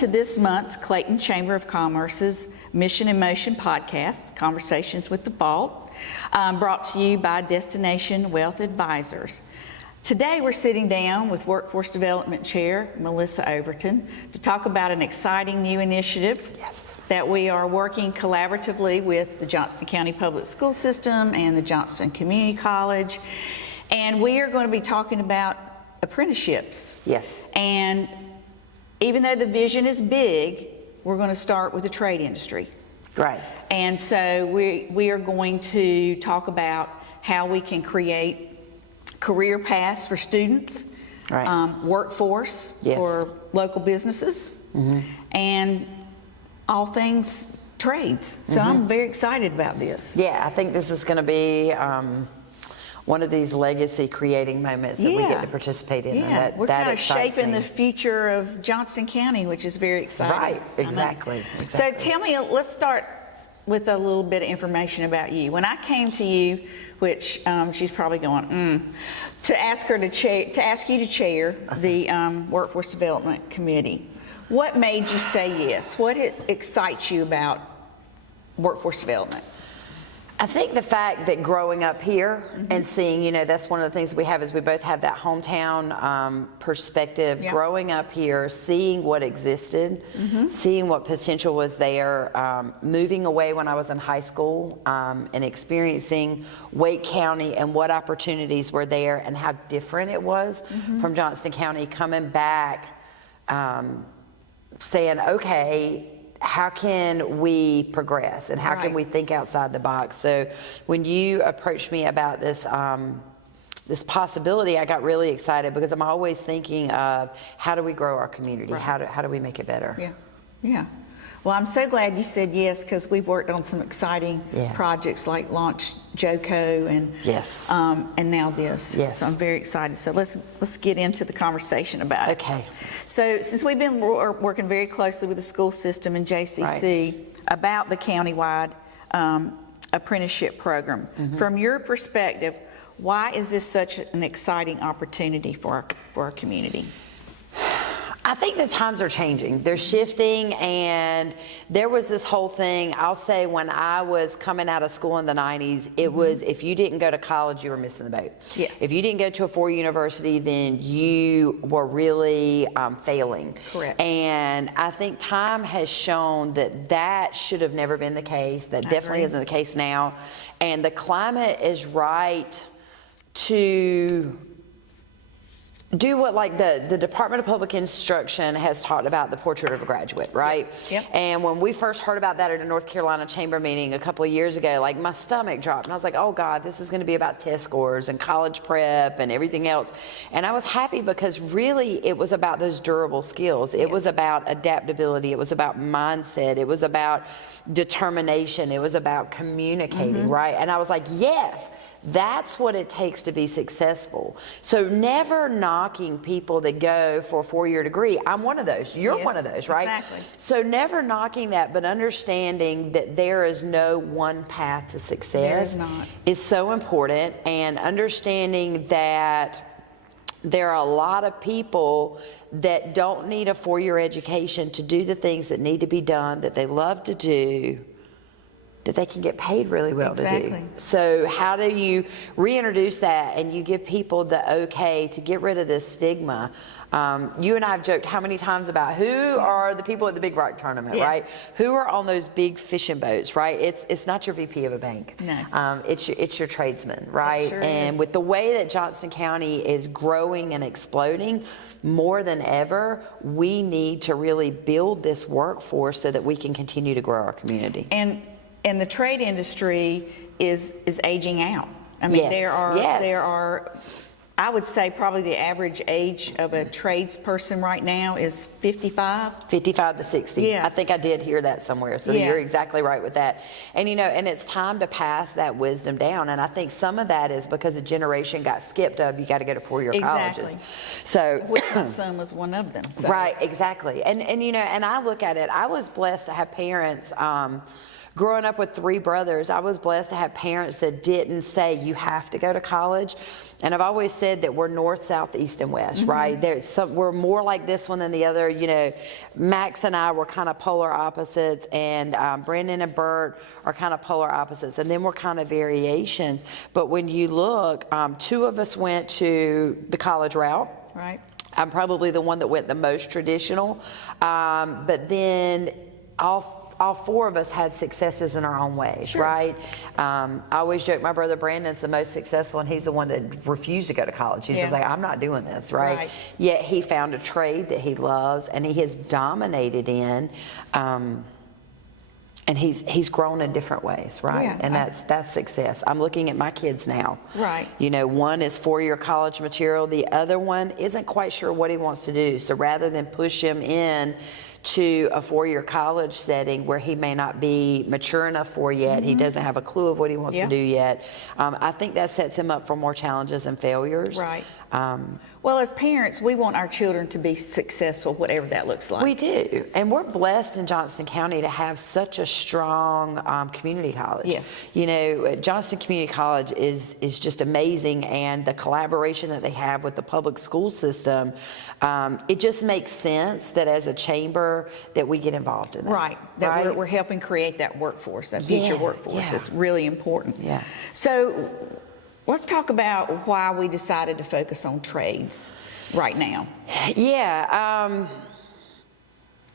to this month's Clayton Chamber of Commerce's Mission in Motion podcast, Conversations with the Vault, brought to you by Destination Wealth Advisors. Today we're sitting down with Workforce Development Chair Melissa Overton to talk about an exciting new initiative that we are working collaboratively with the Johnston County Public School System and the Johnston Community College. And we are going to be talking about apprenticeships. Yes. And even though the vision is big, we're going to start with the trade industry. Right. And so we are going to talk about how we can create career paths for students, right. Workforce for local businesses, and all things trades. So I'm very excited about this. Yeah, I think this is going to be one of these legacy creating moments that we get to participate in. Yeah, and we're that kind of shaping me. the future of Johnston County, which is very exciting. Right, exactly. So tell me, let's start with a little bit of information about you. When I came to you, which she's probably going, to ask you to chair the Workforce Development Committee, what made you say yes? What excites you about workforce development? I think the fact that growing up here and seeing, that's one of the things we have is we both have that hometown perspective. Yeah. Growing up here, seeing what existed, seeing what potential was there, moving away when I was in high school and experiencing Wake County and what opportunities were there and how different it was from Johnston County, coming back saying, okay, how can we progress and how can we think outside the box? So when you approached me about this this possibility, I got really excited because I'm always thinking of how do we grow our community? How do we make it better? Yeah. Well, I'm so glad you said yes, because we've worked on some exciting projects like Launch JOCO and now this. Yes. So I'm very excited. So let's get into the conversation about it. Okay. So since we've been working very closely with the school system and JCC about the countywide apprenticeship program, from your perspective, why is this such an exciting opportunity for our community? I think the times are changing. They're shifting, and there was this whole thing, I'll say when I was coming out of school in the 90s, it was if you didn't go to college, you were missing the boat. Yes. If you didn't go to a four-year university, then you were really failing. Correct. And I think time has shown that should have never been the case. That definitely isn't the case now. And the climate is right to do what like the Department of Public Instruction has talked about, the portrait of a graduate, right? Yep. And when we first heard about that at a North Carolina chamber meeting a couple of years ago, like my stomach dropped and I was like, oh God, this is going to be about test scores and college prep and everything else. And I was happy because really it was about those durable skills. It was about adaptability. It was about mindset. It was about determination. It was about communicating, right? And I was like, yes, that's what it takes to be successful. So never knocking people that go for a four-year degree. I'm one of those. You're one of those, right? Exactly. So never knocking that, but understanding that there is no one path to success is so important, and understanding that there are a lot of people that don't need a four-year education to do the things that need to be done, that they love to do, that they can get paid really well to do. So how do you reintroduce that and you give people the okay to get rid of this stigma? You and I have joked how many times about who are the people at the Big Rock tournament, right? Who are on those big fishing boats, right? It's not your VP of a bank. No. It's your tradesman, right? It sure and is. with the way that Johnston County is growing and exploding, more than ever, we need to really build this workforce so that we can continue to grow our community. And the trade industry is aging out. I mean, there are, I would say probably the average age of a tradesperson right now is 55. 55 to 60. Yeah. I think I did hear that somewhere. So you're exactly right with that. And and it's time to pass that wisdom down. And I think some of that is because a generation got skipped of, you got to go to four-year colleges. So my son was one of them. So. Right, exactly. And and I look at it, I was blessed to have parents growing up with 3 brothers, I was blessed to have parents that didn't say you have to go to college. And I've always said that we're north, south, east, and west, right? We're more like this one than the other. You know, Max and I were kind of polar opposites, and Brandon and Bert are kind of polar opposites, and then we're kind of variations. But when you look, 2 of us went to the college route. Right. I'm probably the one that went the most traditional, but then all 4 of us had successes in our own ways, Sure. right? I always joke my brother Brandon's the most successful, and he's the one that refused to go to college. He's just like, I'm not doing this, right? Yet he found a trade that he loves, and he has dominated in. And he's grown in different ways, right? Yeah, and that's success. I'm looking at my kids now. Right. You know, one is 4-year college material. The other one isn't quite sure what he wants to do. So rather than push him in to a 4-year college setting where he may not be mature enough for yet, he doesn't have a clue of what he wants to do yet, I think that sets him up for more challenges and failures. Right. Well, as parents, we want our children to be successful, whatever that looks like. We do. And we're blessed in Johnston County to have such a strong community college. Yes. You know, Johnston Community College is just amazing, and the collaboration that they have with the public school system, it just makes sense that as a chamber that we get involved in that. Right. That we're helping create that workforce, that future workforce. It's really important. Yeah. So let's talk about why we decided to focus on trades right now. Yeah.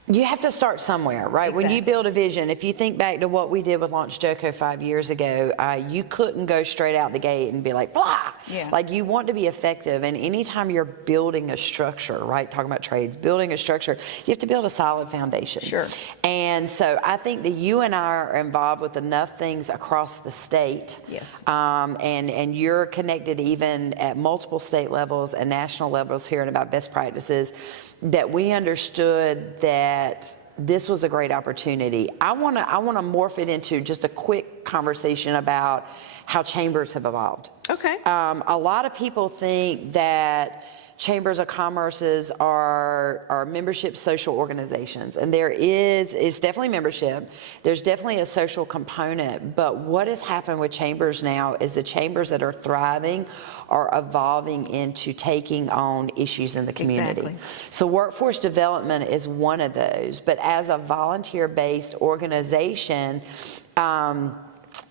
You have to start somewhere, right? Exactly. When you build a vision, if you think back to what we did with Launch Joco 5 years ago, you couldn't go straight out the gate and be like, blah. Yeah. Like, you want to be effective. And anytime you're building a structure, right? Talking about trades, building a structure, you have to build a solid foundation. Sure. And so I think that you and I are involved with enough things across the state. Yes. And you're connected even at multiple state levels and national levels hearing about best practices, that we understood that this was a great opportunity. I want to morph it into just a quick conversation about how chambers have evolved. Okay. A lot of people think that chambers of commerces are membership social organizations, and it's definitely membership. There's definitely a social component, but what has happened with chambers now is the chambers that are thriving are evolving into taking on issues in the community. Exactly. So workforce development is one of those, but as a volunteer-based organization,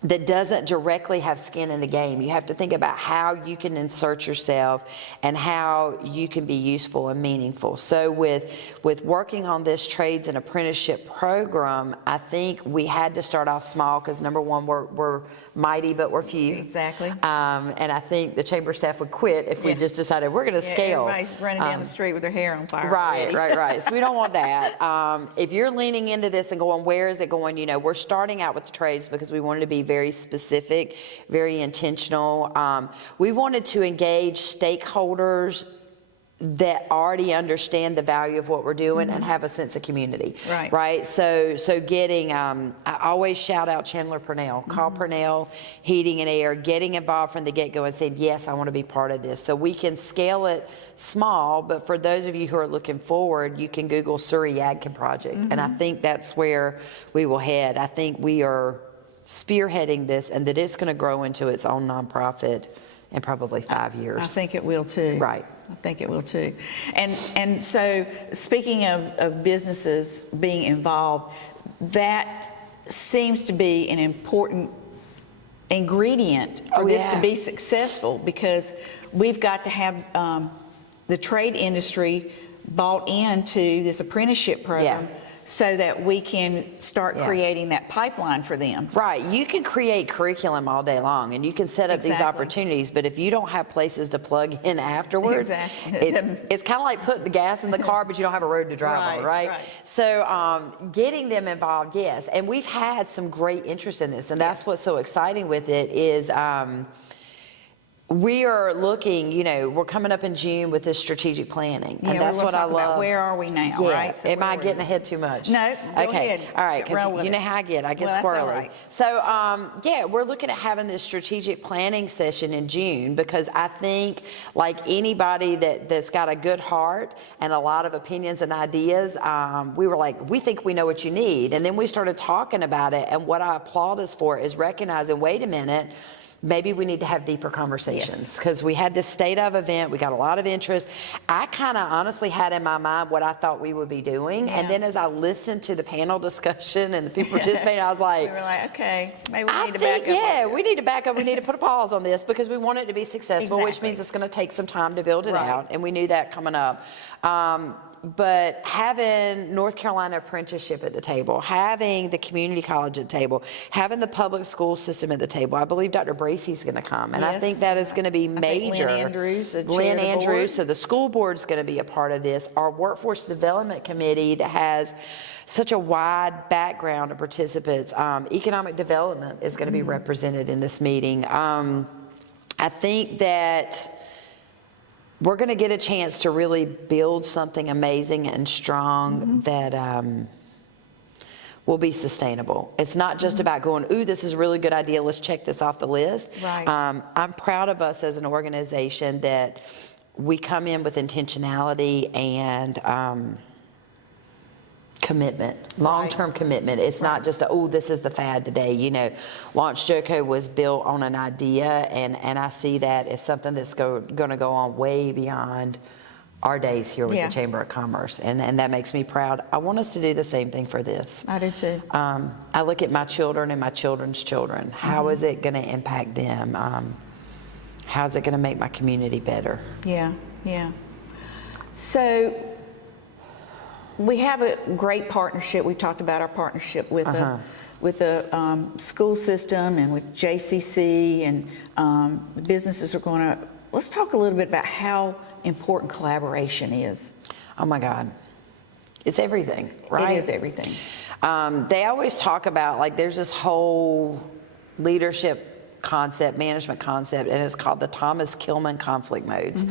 that doesn't directly have skin in the game. You have to think about how you can insert yourself and how you can be useful and meaningful. So with working on this trades and apprenticeship program, I think we had to start off small because, number one, we're mighty, but we're few. Exactly. And I think the chamber staff would quit if we just decided we're going to scale. Everybody's running down the street with their hair on fire. Right. So we don't want that. If you're leaning into this and going, where is it going? You know, we're starting out with the trades because we wanted to be very specific, very intentional. We wanted to engage stakeholders that already understand the value of what we're doing and have a sense of community. Right. So getting, I always shout out Chandler Purnell, call Purnell Heating and Air, getting involved from the get-go and saying, yes, I want to be part of this. So we can scale it small, but for those of you who are looking forward, you can Google Surrey Yadkin Project. And I think that's where we will head. I think we are spearheading this, and that it's going to grow into its own nonprofit in probably 5 years. I think it will too. Right. I think it will too. And so speaking of businesses being involved, that seems to be an important ingredient for this to be successful, because we've got to have the trade industry bought into this apprenticeship program. So that we can start creating that pipeline for them. Right. You can create curriculum all day long, and you can set up these opportunities, but if you don't have places to plug in afterwards, it's kind of like putting the gas in the car, but you don't have a road to drive on, right? So getting them involved, yes. And we've had some great interest in this, and that's what's so exciting with it is we are looking, we're coming up in June with this strategic planning, and that's what I love. About where are we now, right? So am I getting ahead too much? No, go okay. ahead. All right, because you know how I get squirrely. Right. So, we're looking at having this strategic planning session in June, because I think, like anybody that's got a good heart and a lot of opinions and ideas, we were like, we think we know what you need. And then we started talking about it, and what I applaud us for is recognizing, wait a minute, maybe we need to have deeper conversations, because we had this state of event. We got a lot of interest. I kind of honestly had in my mind what I thought we would be doing. And then as I listened to the panel discussion and the people participating, I was like, we were like, okay, maybe we need to back up. Yeah, we need to back up. We need to put a pause on this, because we want it to be successful, which means it's going to take some time to build it out. And we knew that coming up. But having North Carolina apprenticeship at the table, having the community college at the table, having the public school system at the table, I believe Dr. Bracey's going to come, and I think that is going to be major. Lynn Andrews, Lynn Andrews, so the school board's going to be a part of this. Our workforce development committee that has such a wide background of participants. Economic development is going to be represented in this meeting. I think that we're going to get a chance to really build something amazing and strong that will be sustainable. It's not just about going, ooh, this is a really good idea, let's check this off the list. Right. I'm proud of us as an organization that we come in with intentionality and commitment, long-term commitment. It's not just, oh, this is the fad today. Launch JOCO was built on an idea, and I see that as something that's going to go on way beyond our days here with the Chamber of Commerce, and that makes me proud. I want us to do the same thing for this. I do too. I look at my children and my children's children. How is it going to impact them? How is it going to make my community better? Yeah. So we have a great partnership. We talked about our partnership with the school system and with JCC, and the businesses are going to. Let's talk a little bit about how important collaboration is. Oh my God, it's everything, right? It is everything. They always talk about, like, there's this whole leadership concept, management concept, and it's called the Thomas Kilmann conflict modes.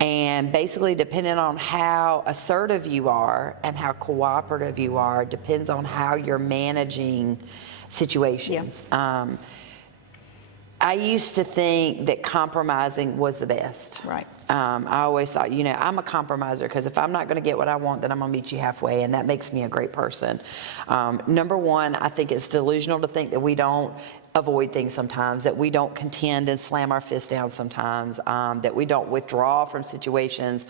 And basically, depending on how assertive you are and how cooperative you are, depends on how you're managing situations. I used to think that compromising was the best. Right. I always thought, I'm a compromiser, because if I'm not going to get what I want, then I'm going to meet you halfway, and that makes me a great person. Number one, I think it's delusional to think that we don't avoid things sometimes, that we don't contend and slam our fists down sometimes, that we don't withdraw from situations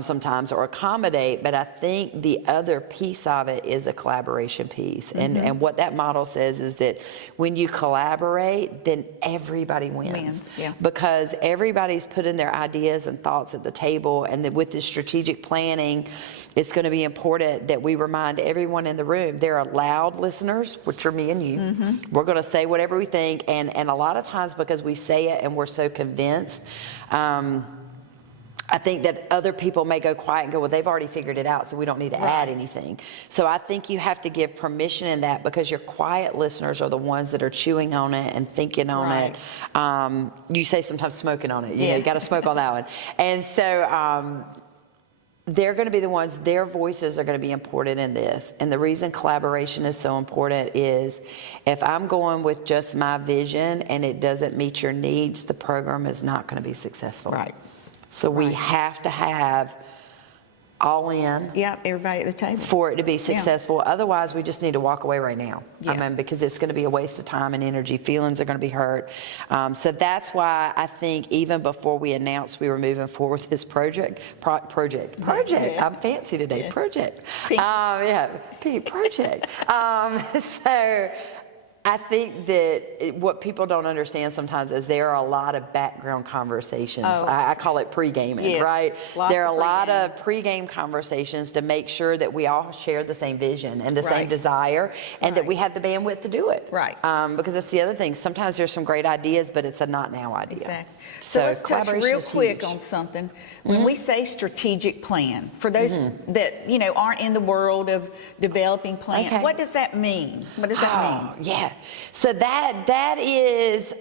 sometimes or accommodate. But I think the other piece of it is a collaboration piece. And what that model says is that when you collaborate, then everybody wins. Because everybody's putting their ideas and thoughts at the table. And then with this strategic planning, it's going to be important that we remind everyone in the room, there are loud listeners, which are me and you. We're going to say whatever we think, and a lot of times, because we say it and we're so convinced, I think that other people may go quiet and go, well, they've already figured it out, so we don't need to add anything. So I think you have to give permission in that, because your quiet listeners are the ones that are chewing on it and thinking on it. You say sometimes smoking on it. You got to smoke on that one. And so they're going to be the ones, their voices are going to be important in this. And the reason collaboration is so important is, if I'm going with just my vision and it doesn't meet your needs, the program is not going to be successful. So we have to have all in. Everybody at the table. For it to be successful. Otherwise, we just need to walk away right now. I mean, because it's going to be a waste of time and energy. Feelings are going to be hurt. So that's why I think even before we announced we were moving forward with this project. I'm fancy today. Project. Project. So I think that what people don't understand sometimes is there are a lot of background conversations. I call it pre-gaming, right? There are a lot of pre-game conversations to make sure that we all share the same vision and the same desire, and that we have the bandwidth to do it. Because that's the other thing. Sometimes there's some great ideas, but it's a not now idea. So let's touch real quick on something. When we say strategic plan, for those that aren't in the world of developing plans, what does that mean? What does that mean? So that is,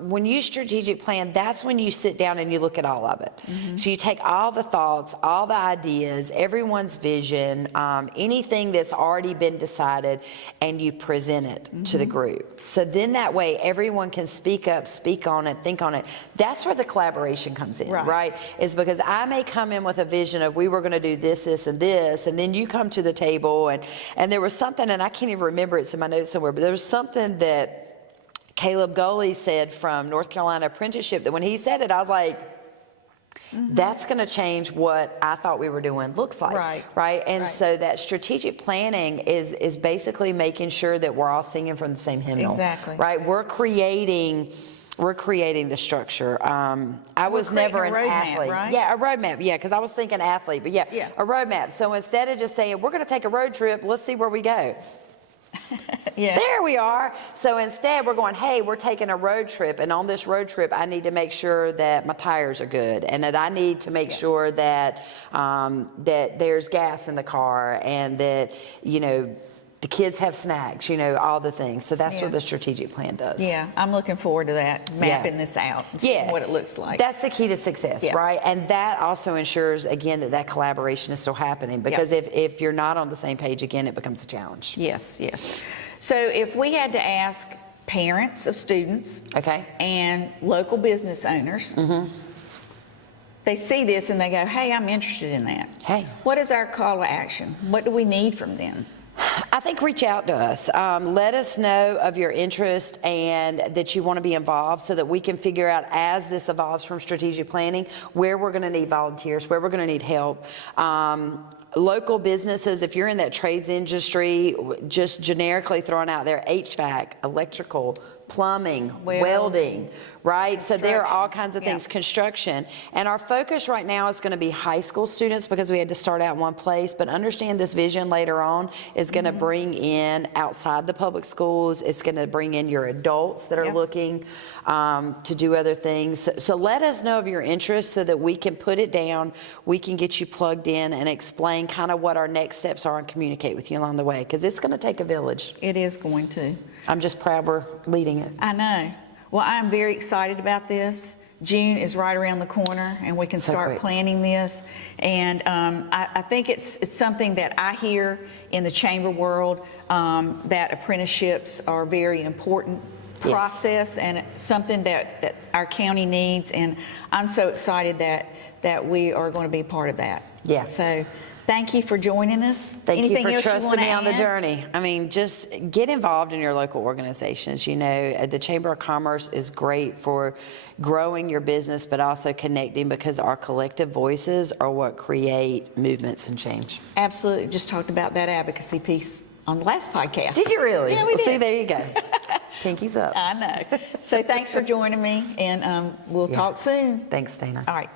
when you strategic plan, that's when you sit down and you look at all of it. So you take all the thoughts, all the ideas, everyone's vision, anything that's already been decided, and you present it to the group. So then that way everyone can speak up, speak on it, think on it. That's where the collaboration comes in, right? Is because I may come in with a vision of we were going to do this, this, and this, and then you come to the table, and there was something, and I can't even remember, it's in my notes somewhere, but there was something that Caleb Goley said from North Carolina Apprenticeship that when he said it, I was like, that's going to change what I thought we were doing looks like, right? And so that strategic planning is basically making sure that we're all singing from the same hymnal, right? We're creating the structure. I was never an athlete. Right? Yeah, a roadmap. Yeah, because I was thinking athlete, but yeah, a roadmap. So instead of just saying, we're going to take a road trip, let's see where we go. There we are. So instead we're going, hey, we're taking a road trip, and on this road trip I need to make sure that my tires are good, and that I need to make sure that that there's gas in the car, and that, you know, the kids have snacks, you know, all the things. So that's what the strategic plan does. Yeah, I'm looking forward to that, mapping this out and seeing what it looks like. That's the key to success, right? And that also ensures, again, that collaboration is still happening, because if you're not on the same page, again, it becomes a challenge. Yes. So if we had to ask parents of students and local business owners, they see this and they go, hey, I'm interested in that. Hey. What is our call to action? What do we need from them? I think reach out to us. Let us know of your interest and that you want to be involved, so that we can figure out, as this evolves from strategic planning, where we're going to need volunteers, where we're going to need help. Local businesses, if you're in that trades industry, just generically throwing out there, HVAC, electrical, plumbing, welding, right? So there are all kinds of things, construction. And our focus right now is going to be high school students, because we had to start out in one place, but understand this vision later on is going to bring in outside the public schools. It's going to bring in your adults that are looking to do other things. So let us know of your interest, so that we can put it down, we can get you plugged in and explain kind of what our next steps are and communicate with you along the way, because it's going to take a village. It is going to. I'm just proud we're leading it. I know. Well, I'm very excited about this. June is right around the corner, and we can start planning this. And I think it's something that I hear in the chamber world, that apprenticeships are a very important process, and something that our county needs. And I'm so excited that we are going to be part of that. So thank you for joining us. Thank you for trusting me on the journey. I mean, just get involved in your local organizations. You know, the Chamber of Commerce is great for growing your business, but also connecting, because our collective voices are what create movements and change. Absolutely. Just talked about that advocacy piece on the last podcast. Did you really? Yeah, we did. See, there you go. Pinkies up. I know. So thanks for joining me, and we'll talk soon. Thanks, Dana. All right.